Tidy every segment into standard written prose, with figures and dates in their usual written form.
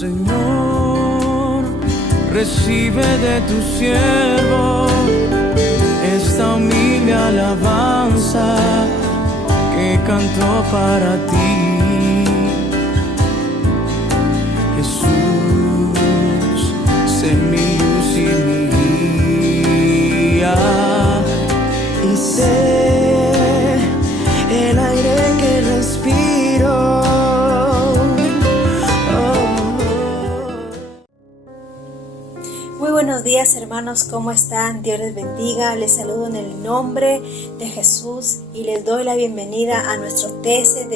Señor, recibe de tu siervo esta humilde alabanza que cantó para ti. Jesús, sé mi luz y mi guía, y sé el aire que respiro. Muy buenos días, hermanos, ¿cómo están? Dios les bendiga. Les saludo en el nombre de Jesús y les doy la bienvenida a nuestro TC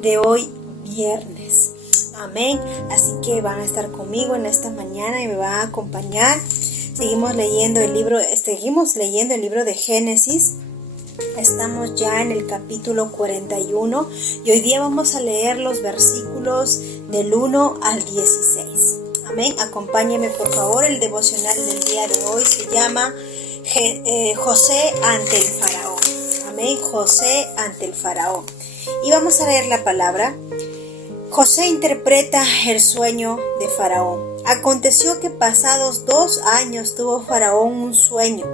de hoy viernes. Amén. Así que van a estar conmigo en esta mañana y me van a acompañar. Seguimos leyendo el libro de Génesis. Estamos ya en el capítulo 41 y hoy día vamos a leer los versículos del 1 al 16. Amén. Acompáñame por favor. El devocional del día de hoy se llama José ante el faraón. Amén. José ante el faraón. Y vamos a leer la palabra. José interpreta el sueño de faraón. Aconteció que pasados 2 años tuvo faraón un sueño.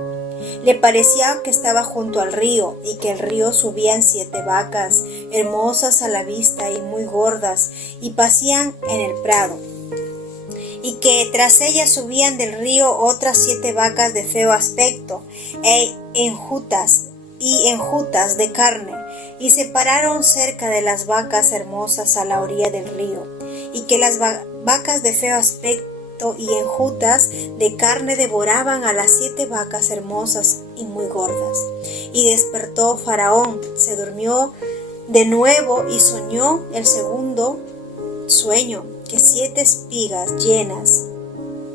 Le parecía que estaba junto al río y que el río subían 7 vacas, hermosas a la vista y muy gordas, y pasían en el prado. Y que tras ellas subían del río otras 7 vacas de feo aspecto e enjutas de carne, y se pararon cerca de las vacas hermosas a la orilla del río, y que las vacas de feo aspecto y enjutas de carne devoraban a las 7 vacas hermosas y muy gordas. Y despertó Faraón, se durmió de nuevo y soñó el segundo sueño, que 7 espigas llenas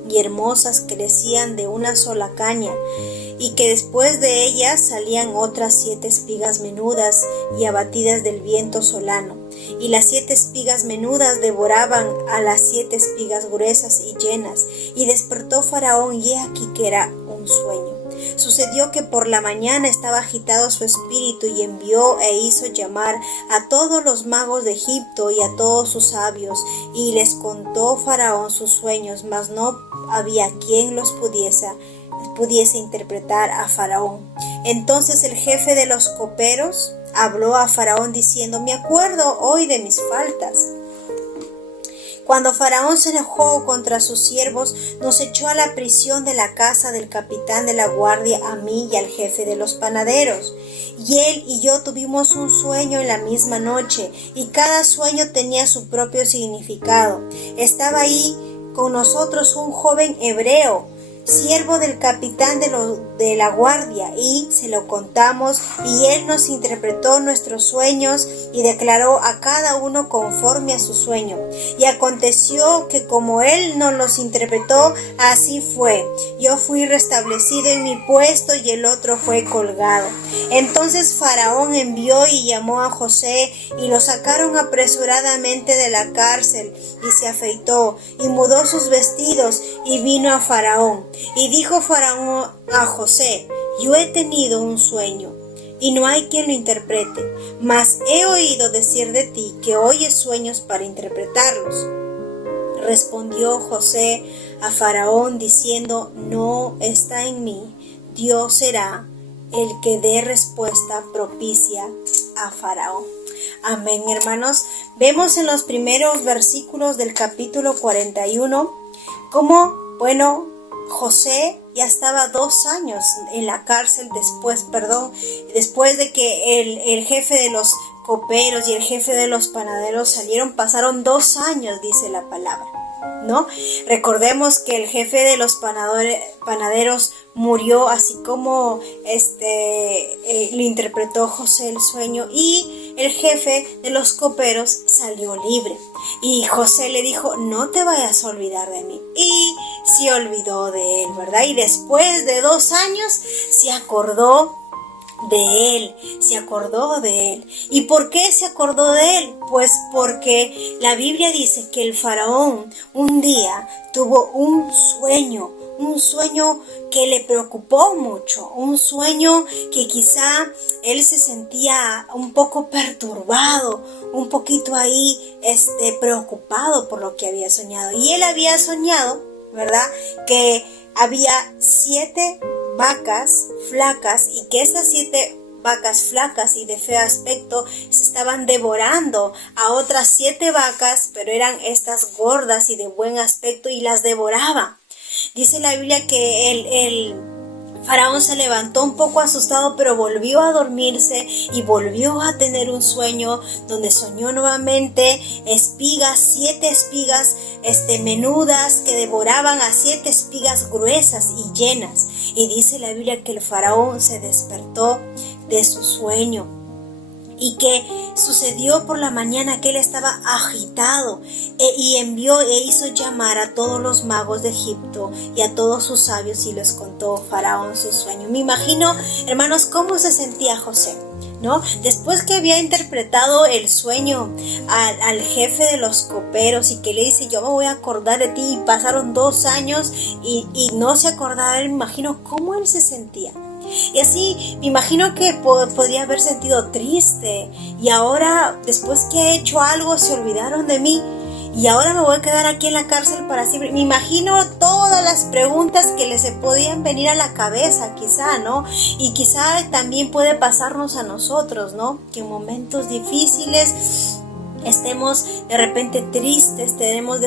y hermosas crecían de una sola caña, y que después de ellas salían otras 7 espigas menudas y abatidas del viento solano, y las 7 espigas menudas devoraban a las 7 espigas gruesas y llenas. Y despertó Faraón, y he aquí que era un sueño. Sucedió que por la mañana estaba agitado su espíritu, y envió e hizo llamar a todos los magos de Egipto y a todos sus sabios, y les contó Faraón sus sueños, mas no había quien los pudiese interpretar a Faraón. Entonces el jefe de los coperos habló a Faraón diciendo: me acuerdo hoy de mis faltas. Cuando Faraón se enojó contra sus siervos, nos echó a la prisión de la casa del capitán de la guardia, a mí y al jefe de los panaderos. Y él y yo tuvimos un sueño en la misma noche, y cada sueño tenía su propio significado. Estaba ahí con nosotros un joven hebreo, siervo del capitán de la guardia, y se lo contamos, y él nos interpretó nuestros sueños y declaró a cada uno conforme a su sueño. Y aconteció que como él nos los interpretó, así fue. Yo fui restablecido en mi puesto y el otro fue colgado. Entonces Faraón envió y llamó a José, y lo sacaron apresuradamente de la cárcel, y se afeitó y mudó sus vestidos y vino a Faraón. Y dijo Faraón a José: yo he tenido un sueño, y no hay quien lo interprete, mas he oído decir de ti que oyes sueños para interpretarlos. Respondió José a Faraón diciendo: no está en mí, Dios será el que dé respuesta propicia a Faraón. Amén, hermanos. Vemos en los primeros versículos del capítulo 41 cómo, José ya estaba 2 años en la cárcel después de que el jefe de los coperos y el jefe de los panaderos pasaron 2 años, dice la palabra, ¿no? Recordemos que el jefe de los panaderos murió, así como le interpretó José el sueño, y el jefe de los coperos salió libre. Y José le dijo: no te vayas a olvidar de mí. Y se olvidó de él, ¿verdad? Y después de 2 años se acordó de él. ¿Y por qué se acordó de él? Pues porque la Biblia dice que el faraón un día tuvo un sueño que le preocupó mucho, un sueño que quizá él se sentía un poco perturbado, un poquito ahí preocupado por lo que había soñado. Y él había soñado, ¿verdad?, que había 7 vacas flacas y que esas 7 vacas flacas y de feo aspecto se estaban devorando a otras 7 vacas, pero eran estas gordas y de buen aspecto y las devoraba. Dice la Biblia que el Faraón se levantó un poco asustado, pero volvió a dormirse y volvió a tener un sueño donde soñó nuevamente 7 espigas menudas que devoraban a 7 espigas gruesas y llenas. Y dice la Biblia que el Faraón se despertó de su sueño y que sucedió por la mañana que él estaba agitado y envió e hizo llamar a todos los magos de Egipto y a todos sus sabios y les contó Faraón su sueño. Me imagino, hermanos, cómo se sentía José, ¿no? Después que había interpretado el sueño al jefe de los coperos y que le dice, yo me voy a acordar de ti, y pasaron 2 años y no se acordaba, me imagino cómo él se sentía. Y así me imagino que podría haber sentido triste, y ahora después que he hecho algo se olvidaron de mí y ahora me voy a quedar aquí en la cárcel para siempre. Me imagino todas las preguntas que les podían venir a la cabeza, quizá, ¿no? Y quizá también puede pasarnos a nosotros, ¿no? Que en momentos difíciles estemos de repente tristes, estemos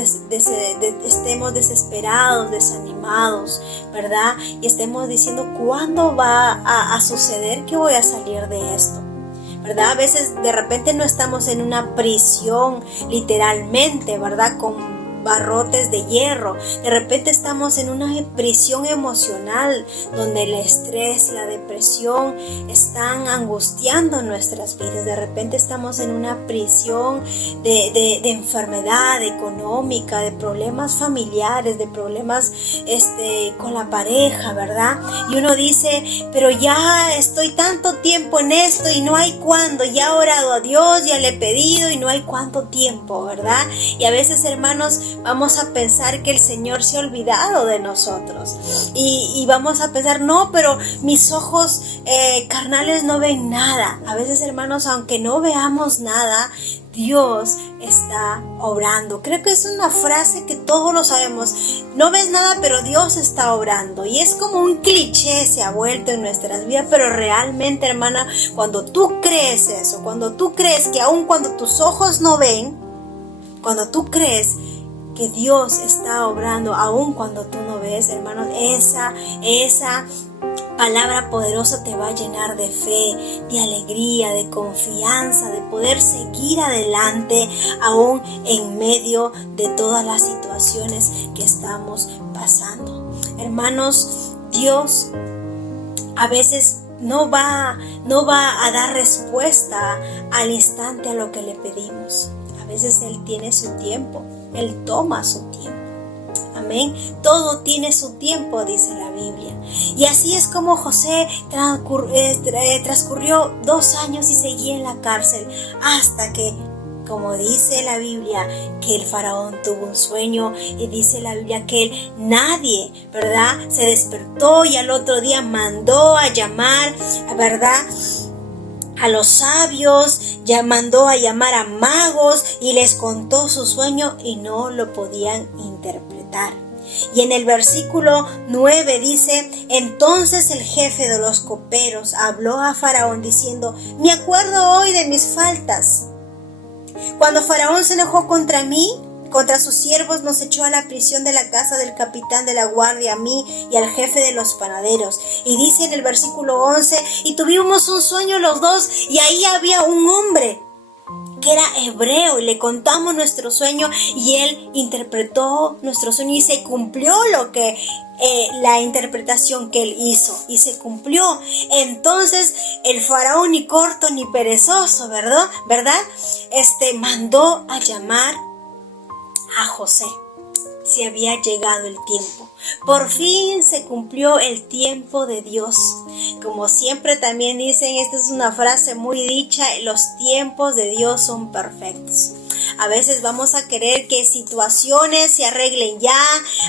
desesperados, desanimados, ¿verdad? Y estemos diciendo, ¿cuándo va a suceder que voy a salir de esto? ¿Verdad? A veces de repente no estamos en una prisión literalmente, ¿verdad?, con barrotes de hierro. De repente estamos en una prisión emocional donde el estrés, la depresión están angustiando nuestras vidas. De repente estamos en una prisión de enfermedad económica, de problemas familiares, de problemas con la pareja, ¿verdad? Y uno dice, pero ya estoy tanto tiempo en esto y no hay cuándo, ya he orado a Dios, ya le he pedido y no hay cuánto tiempo, ¿verdad? Y a veces, hermanos, vamos a pensar que el Señor se ha olvidado de nosotros y vamos a pensar, no, pero mis ojos carnales no ven nada. A veces, hermanos, aunque no veamos nada, Dios está obrando. Creo que es una frase que todos lo sabemos. No ves nada, pero Dios está obrando. Y es como un cliché, se ha vuelto en nuestras vidas, pero realmente, hermana, cuando tú crees eso, cuando tú crees que aun cuando tus ojos no ven, cuando tú crees que Dios está obrando, aun cuando tú no ves, hermanos, esa palabra poderosa te va a llenar de fe, de alegría, de confianza, de poder seguir adelante aún en medio de todas las situaciones que estamos pasando. Hermanos, Dios a veces no va a dar respuesta al instante a lo que le pedimos. A veces Él tiene su tiempo, Él toma su tiempo. Amén. Todo tiene su tiempo, dice la Biblia. Y así es como José transcurrió 2 años y seguía en la cárcel hasta que, como dice la Biblia, que el faraón tuvo un sueño, y dice la Biblia que nadie, ¿verdad?, se despertó y al otro día mandó a llamar, ¿verdad?, a los sabios, ya mandó a llamar a magos y les contó su sueño y no lo podían interpretar. Y en el versículo 9 dice, entonces el jefe de los coperos habló a Faraón diciendo, me acuerdo hoy de mis faltas. Cuando Faraón se enojó contra mí, contra sus siervos, nos echó a la prisión de la casa del capitán de la guardia, a mí y al jefe de los panaderos. Y dice en el versículo 11, y tuvimos un sueño los dos, y ahí había un hombre que era hebreo, y le contamos nuestro sueño, y él interpretó nuestro sueño, y se cumplió lo que la interpretación que él hizo, y se cumplió. Entonces el faraón, ni corto ni perezoso, ¿verdad? Mandó a llamar a José. Se había llegado el tiempo. Por fin se cumplió el tiempo de Dios. Como siempre también dicen, esta es una frase muy dicha, los tiempos de Dios son perfectos. A veces vamos a querer que situaciones se arreglen ya,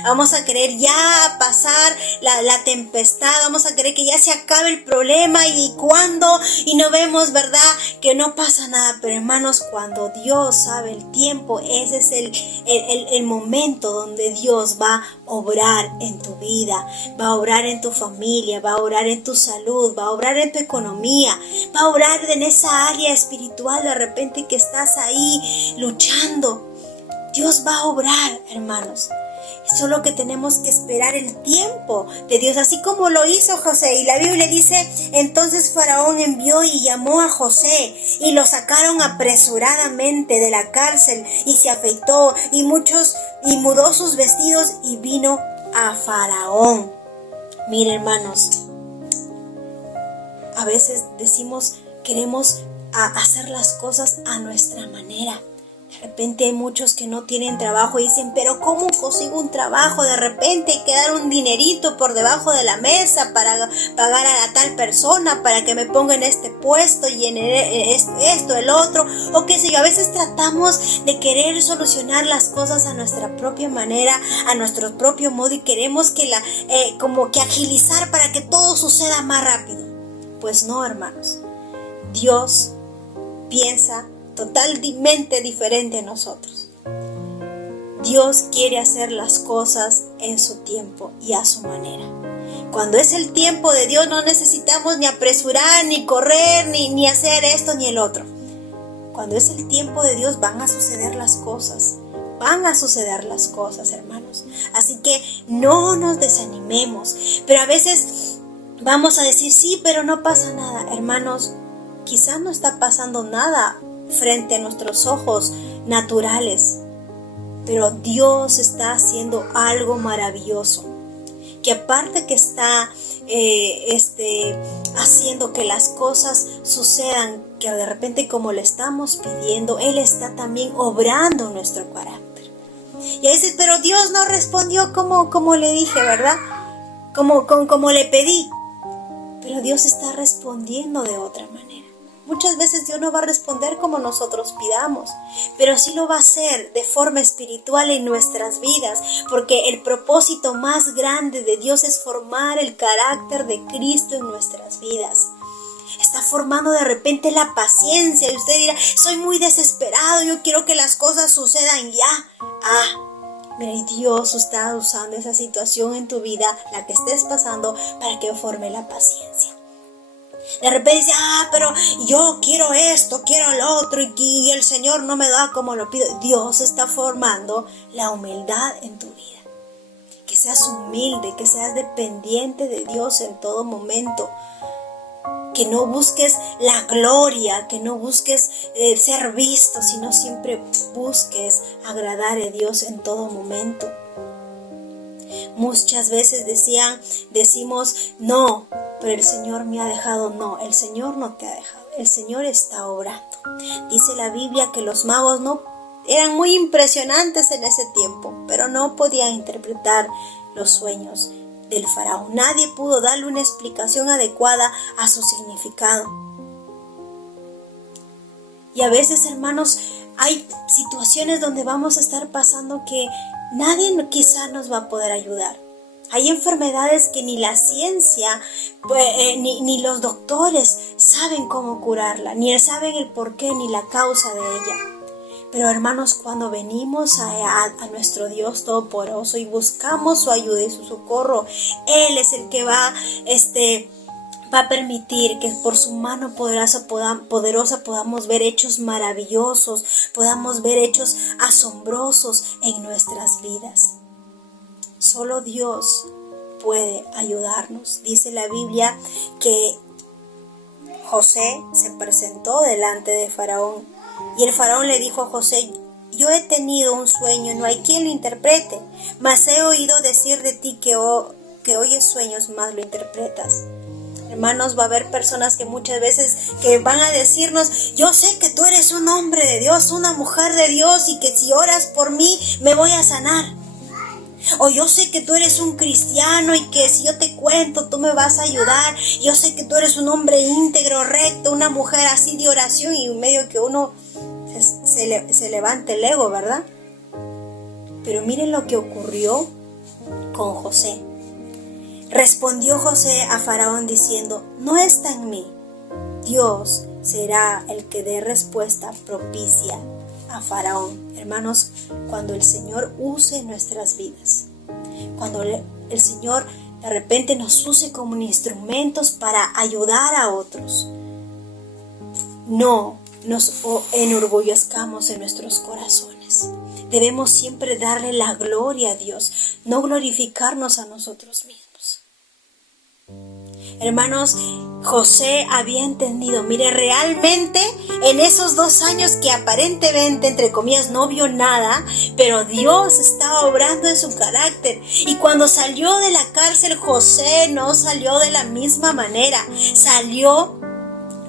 vamos a querer ya pasar la tempestad, vamos a querer que ya se acabe el problema y cuando, y no vemos, ¿verdad?, que no pasa nada. Pero hermanos, cuando Dios sabe el tiempo, ese es el momento donde Dios va a obrar en tu vida, va a obrar en tu familia, va a obrar en tu salud, va a obrar en tu economía, va a obrar en esa área espiritual de repente que estás ahí luchando. Dios va a obrar, hermanos. Solo que tenemos que esperar el tiempo de Dios, así como lo hizo José. Y la Biblia dice, entonces Faraón envió y llamó a José y lo sacaron apresuradamente de la cárcel y se afeitó y mudó sus vestidos y vino a Faraón. Miren, hermanos, a veces queremos hacer las cosas a nuestra manera. De repente hay muchos que no tienen trabajo y dicen, pero ¿cómo consigo un trabajo? De repente hay que dar un dinerito por debajo de la mesa para pagar a tal persona, para que me ponga en este puesto y en esto, el otro, o qué sé yo. A veces tratamos de querer solucionar las cosas a nuestra propia manera, a nuestro propio modo, y queremos como que agilizar para que todo suceda más rápido. Pues no, hermanos. Dios piensa totalmente diferente a nosotros. Dios quiere hacer las cosas en su tiempo y a su manera. Cuando es el tiempo de Dios, no necesitamos ni apresurar, ni correr, ni hacer esto ni el otro. Cuando es el tiempo de Dios, van a suceder las cosas. Van a suceder las cosas, hermanos. Así que no nos desanimemos. Pero a veces vamos a decir, sí, pero no pasa nada. Hermanos, quizás no está pasando nada frente a nuestros ojos naturales, pero Dios está haciendo algo maravilloso, que aparte que está haciendo que las cosas sucedan, que de repente como le estamos pidiendo, Él está también obrando nuestro carácter. Y a veces, pero Dios no respondió como le dije, ¿verdad? Como le pedí. Pero Dios está respondiendo de otra manera. Muchas veces Dios no va a responder como nosotros pidamos, pero sí lo va a hacer de forma espiritual en nuestras vidas, porque el propósito más grande de Dios es formar el carácter de Cristo en nuestras vidas. Está formando de repente la paciencia y usted dirá, soy muy desesperado, yo quiero que las cosas sucedan ya. Mira, Dios está usando esa situación en tu vida, la que estés pasando, para que forme la paciencia. De repente dice, pero yo quiero esto, quiero lo otro, y el Señor no me da como lo pido. Dios está formando la humildad en tu vida. Que seas humilde, que seas dependiente de Dios en todo momento. Que no busques la gloria, que no busques ser visto, sino siempre busques agradar a Dios en todo momento. Muchas veces decimos, no, pero el Señor me ha dejado. No, el Señor no te ha dejado, el Señor está obrando. Dice la Biblia que los magos no eran muy impresionantes en ese tiempo, pero no podían interpretar los sueños del faraón. Nadie pudo darle una explicación adecuada a su significado. Y a veces, hermanos, hay situaciones donde vamos a estar pasando que nadie quizá nos va a poder ayudar. Hay enfermedades que ni la ciencia, ni los doctores saben cómo curarla, ni saben el porqué ni la causa de ella. Pero hermanos, cuando venimos a nuestro Dios Todopoderoso y buscamos su ayuda y su socorro, Él es el que va a permitir que por su mano poderosa podamos ver hechos maravillosos, podamos ver hechos asombrosos en nuestras vidas. Solo Dios puede ayudarnos. Dice la Biblia que José se presentó delante de Faraón y el Faraón le dijo a José, yo he tenido un sueño, no hay quien lo interprete, mas he oído decir de ti que oyes sueños, mas lo interpretas. Hermanos, va a haber personas que muchas veces que van a decirnos, yo sé que tú eres un hombre de Dios, una mujer de Dios, y que si oras por mí me voy a sanar. O yo sé que tú eres un cristiano y que si yo te cuento tú me vas a ayudar. Yo sé que tú eres un hombre íntegro, recto, una mujer así de oración, y en medio que uno se levante el ego, ¿verdad? Pero miren lo que ocurrió con José. Respondió José a Faraón diciendo: no está en mí. Dios será el que dé respuesta propicia a Faraón. Hermanos, cuando el Señor use nuestras vidas, cuando el Señor de repente nos use como instrumentos para ayudar a otros, no nos enorgullezcamos en nuestros corazones. Debemos siempre darle la gloria a Dios, no glorificarnos a nosotros mismos. Hermanos, José había entendido, mire, realmente en esos 2 años que aparentemente, entre comillas, no vio nada, pero Dios estaba obrando en su carácter. Y cuando salió de la cárcel, José no salió de la misma manera, salió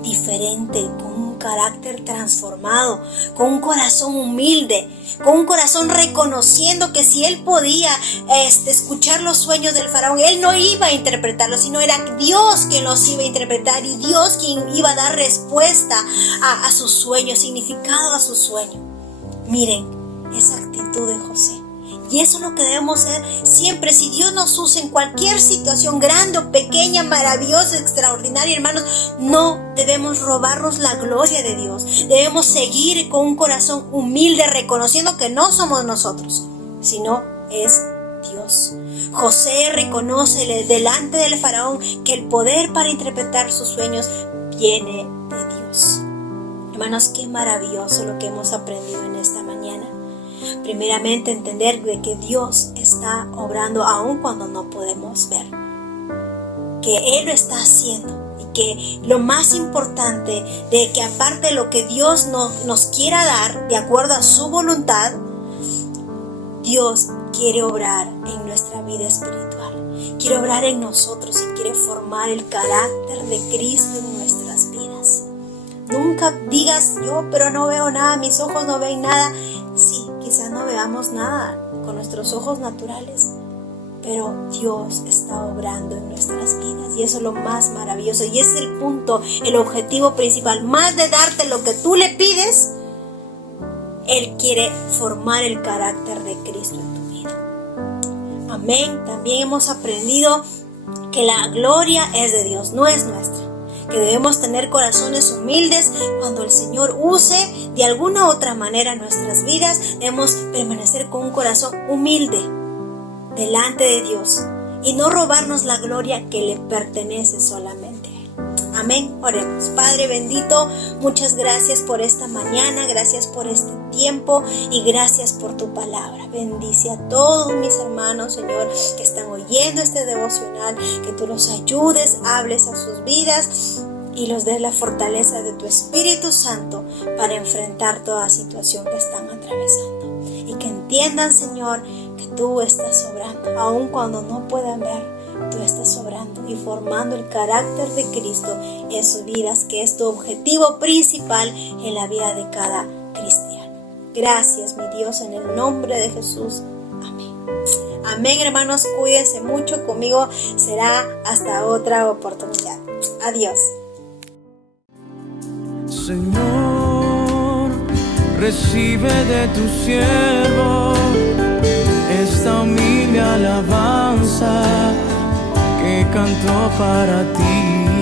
diferente, con un carácter transformado, con un corazón humilde, con un corazón reconociendo que si él podía escuchar los sueños del faraón, él no iba a interpretarlos, sino era Dios quien los iba a interpretar y Dios quien iba a dar respuesta a sus sueños, significado a su sueño. Miren esa actitud de José. Y eso es lo que debemos hacer siempre. Si Dios nos usa en cualquier situación, grande o pequeña, maravillosa, extraordinaria, hermanos, no debemos robarnos la gloria de Dios. Debemos seguir con un corazón humilde, reconociendo que no somos nosotros, sino es Dios. José reconoce delante del faraón que el poder para interpretar sus sueños viene de Dios. Hermanos, qué maravilloso lo que hemos aprendido en esta mañana. Primeramente, entender de que Dios está obrando aun cuando no podemos ver, que Él lo está haciendo, y que lo más importante de que aparte de lo que Dios nos quiera dar de acuerdo a su voluntad, Dios quiere obrar en nuestra vida espiritual, quiere obrar en nosotros y quiere formar el carácter de Cristo en nuestras vidas. Nunca digas: yo pero no veo nada, mis ojos no ven nada. Sí, quizás no veamos nada con nuestros ojos naturales, pero Dios está obrando en nuestras vidas y eso es lo más maravilloso y es el punto, el objetivo principal. Más de darte lo que tú le pides, Él quiere formar el carácter de Cristo en tu vida. Amén. También hemos aprendido que la gloria es de Dios, no es nuestra. Que debemos tener corazones humildes cuando el Señor use de alguna otra manera nuestras vidas. Debemos permanecer con un corazón humilde delante de Dios y no robarnos la gloria que le pertenece solamente a Él. Amén. Oremos. Padre bendito, muchas gracias por esta mañana, gracias por este tiempo y gracias por tu palabra. Bendice a todos mis hermanos, Señor, que están oyendo este devocional, que tú los ayudes, hables a sus vidas y los des la fortaleza de tu Espíritu Santo para enfrentar toda situación que están atravesando. Y que entiendan, Señor, que tú estás obrando, aun cuando no puedan ver. Tú estás obrando y formando el carácter de Cristo en sus vidas, que es tu objetivo principal en la vida de cada cristiano. Gracias, mi Dios, en el nombre de Jesús. Amén. Amén, hermanos, cuídense mucho. Conmigo será hasta otra oportunidad. Adiós. Señor, recibe de tu siervo esta humilde alabanza que cantó para ti.